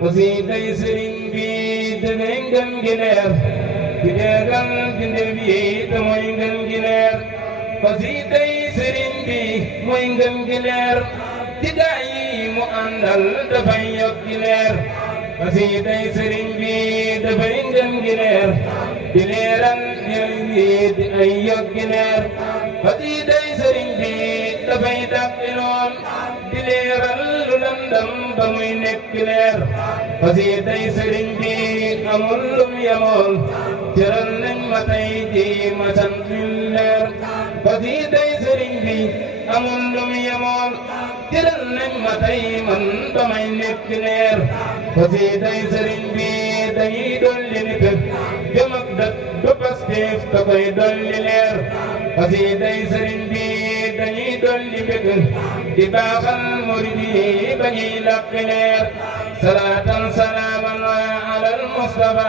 qasiiday sëriñ bi dafay ngën gi leer di deegal bindéef yi te mooy ngën gi leer qasiiday sëriñ bi mooy ngën gi leer ci gaa yi mu àndal dafay yokki leer qasiiday sëriñ bi dafay ngën gi leer di leeral njëriñ yi di ay yokki leer qasiiday sëriñ bi dafay dàqi noon di leeral lu lëndëm ba muy nekk leer qasiiday sëriñ bi amul lum yamoon teral nañ ma tey ji ma sant leer qasiiday sëriñ bi amul lum yamoon teral nañ ma tey man ba may nekk leer qasiiday sëriñ bi dañuy dolli nit gëm ak dat du Pastef te koy dolli leer qasiiday sëriñ bi dañuy dolli bëgg di baaxal murid yi ba ñuy làq leer salaatan salaaman alal Mustafa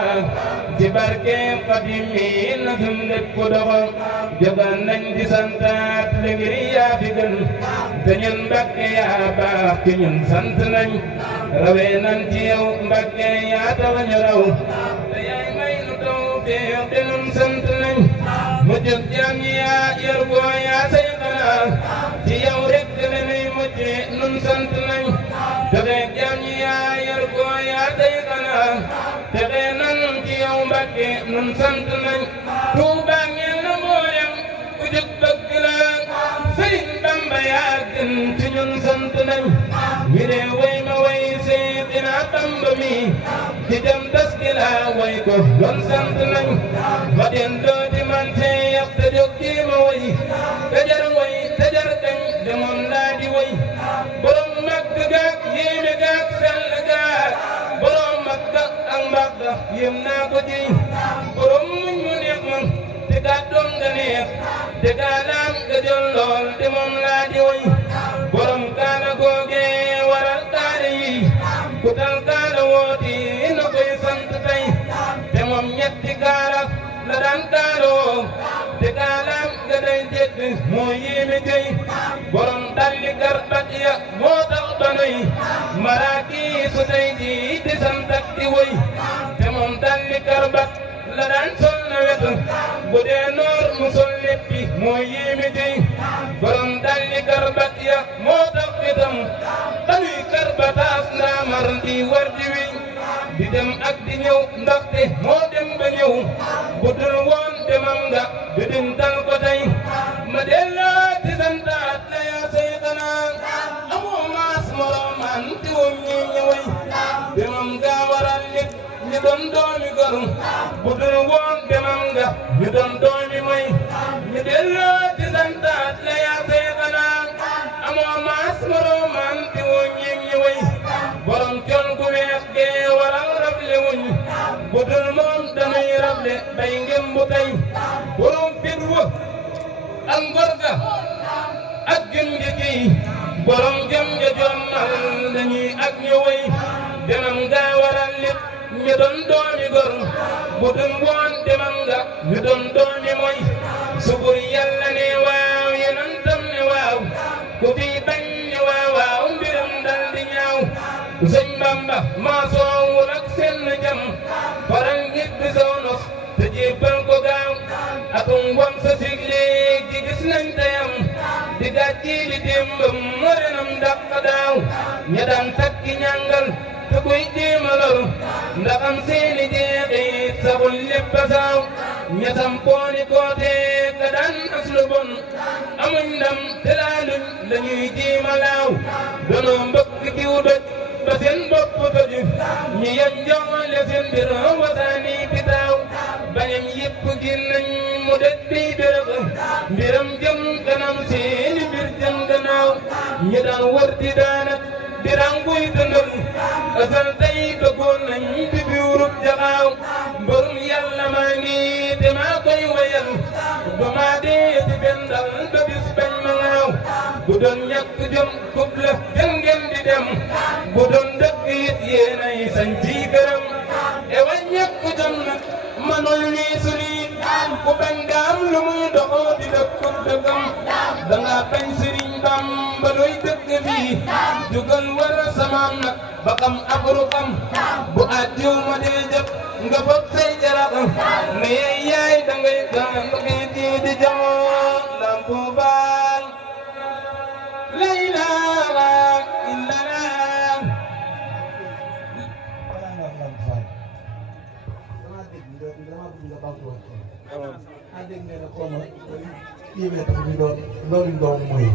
ci barke Xadim mi na sun lépp doxo jógal nañ di santaat li ngir yaa fi gën te ñun Mbàkke yaa baax ci ñun sant nañ rawee nañ ci yow Mbàkke yaa tax ñu raw te yaay may nu tawfeex te ñun sant nañ mu jóg jaam ñi yaa yor ko yaa say xanaa ci yow rek la nuy mujj nun sant nañ texe jaam ñi yaa yor ko yaa say xanaa texe nan ci yow Mbàkke nun sant nañ Tuuba ngeen na mboolem ku jóg bëgg la Sëriñ Bamba yaa gën ci ñun sant nañ wi de way ma way Seexina Bamba mi ci dem tas gi la way ko doon sant nañ ma den dooti man Seex te jóg ci ma way te jar way te jar kañ de moom laa di way borom màgg gaak yéeme gaak sell gaak borom màgg ak mbàgg yéem naa ko ji borom muñ mu neex man te kàddoom nga neex te kaalaam nga jël lool te moom laa di way borom kaala googe waral kaala yi ku tal kaala wooti na koy sant tey te moom ñetti kaala la daan kaaloo te kaalaam nga day jekk moo yéeme tey borom dalli garbat ya moo tax ba nuy maraaki su tey ji di sant ak di woy te moom dalli garbat la daan sol na wet bu dee noor mu sol leppi moo yéeme tey borom dalli garbat ya moo tax itam dañuy karbataas ndaa mar di war di wiy di dem ak di ñëw ndaxte moo dem ba ñëw bu dul woon demam nga du dintal ko tey ma delloo di santaat la yaa say xanaa amoo maas moroomaan ti woon ñi ñëway demam nga waral nit ñi doon doomi goru bu dul woon demam nga ñu doon doomi moy ñu delloo di santaat la yaa say xanaa amoo maas moroomaan ti woon ñi ñëway borom col gu weex gee waral rable wuñ bu dul moom dañuy rable bay ngem bu tey borom fit wa ak ngor ga ak gëm gi kii borom jëm ja jommal dañuy ak ñëway demam nga waral nit ñu doon doomi gor bu dul woon demam nga ñu doon doomi moy subur yàlla ne waaw yonentam ne waaw ku fi bañ ne waaw waaw mbiram dal di ñaaw Sëñ Bamba maa soowul ak seen jam faral ngit bi soo nos te jébbal ko gaaw atum wam sa sig léegi gis nañ tayam di gàcci li démbam morenam dàq daaw ña daan takki ñàngal te kuy jéema lor ndaxam seeni jeexit saxul lépp a saaw ña sampooni koote ka daan as lu bon amuñ ndam te laaluñ la ñuy jéema laaw danoo mbëkk jiw doj ba seen bopp toju ñi yem joŋale seen mbir wasaani pitaaw bañam yëpp gin nañ mu det bi bérëb mbiram jëm kanam seeni mbir jëm gannaaw ñi daan wër di daanak di ranguy dëndal asal tey doggoon nañ di biwrub jaxaaw mbërum yàlla maa ngi te maa koy wayal ba maa dee di bendal ba bis bañ ma ngaaw bu doon ñàkk jom kub la jëm ngeen di dem bu doon dëkk it yéenay sañ ci gërëm e wa ñàkk jom nag manul nii suli ku bañ daam lu muy doxoo di dëkkub dëkkam danga bañ Sëriñ Bamba Bamba doy dëgg bi jugal war samaam nag ba xam ab ruqam bu àjjiw ma dee jëp nga fab say jaraxam ne yaay dangay di jamoo lampu baal la ilaha illallah dégg ngeen ne xaw ma kii bee tax ñu doon loolu doom mooy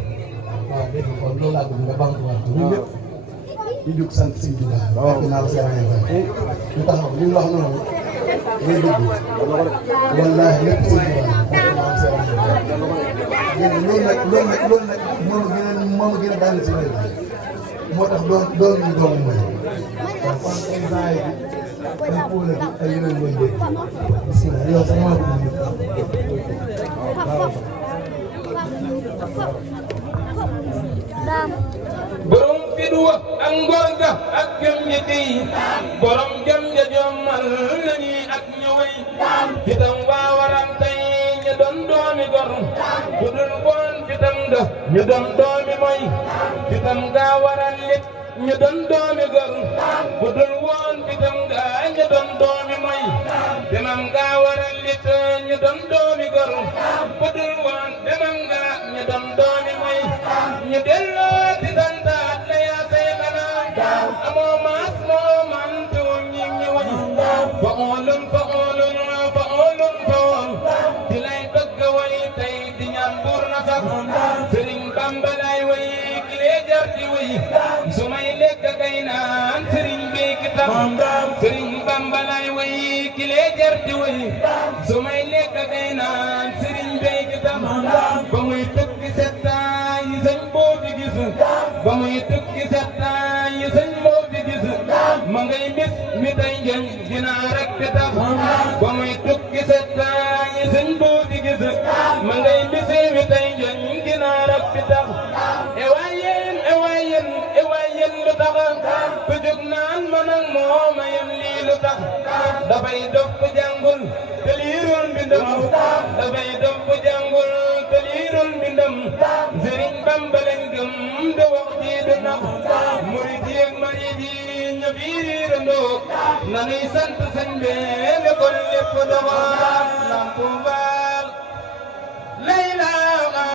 waaw dégg nga kon loolu laa bëgg nga bamtuwaat ko ñun ñëpp ñu jóg sant sëñ bi daal fekk naa la seen ñu taxaw li ñu wax noonu ngay dégg wallaahi lépp sëñ bi daal fekk naa la seen loolu nag moom gën a daal si réew moo tax doon ñu doom mooy waaw kon instant yi ay puudar ay yeneen mooy dégg bisimilah yow sax maa bëgg borom fit wa ak ngor ga ak gëm ñi tey borom jëm ja jommal nañuy ak ñëway fitam waa waram tey ñu doon doomi gor bu dul woon fitam ga ñu doon doomi moy fitam ga waral lit ñu doon doomi gor bu dul woon fitam ga ñu doon doomi moy demam ga waral lit ñu doon doomi gor bu dul woon demam ga ñu doon doomi moy ñu delloo di santaat la yaa say xanaa amoo maas moo man te woon ñi ñëwañ fa oolun fa oolun fa oolun fa ool di lay bëgg way tey di ñaan buur na sax Sëriñ Bamba lay way ki lee jar di way su may lekk kay naan sëriñ bi ki tax Sëriñ Bamba lay way ki lee jar di way su may lekk kay naan sëriñ bi ki tax ba muy tukki settaan yi sëñ boo fi gis ba muy tukki settaan yi sëñ boo fi gis ma ngay bis mi tey njëñ dinaa rek di tax ba muy tukki settaan yi sëñ boo fi gis ma ngay bis mi tey njëñ dinaa rek di tax e waayeen lu tax ku jóg naan man ak moom a yem lii lu tax dafay dof bu jàngul te liirul mbindam dafay dof bu jàngul te liirul mbindam Sëriñ Bamba lañ gëm de wax ji du nax murid yi ak marid yi ña fiirandoo nanuy sant sëñ bi ne kon lépp doxal lampu ba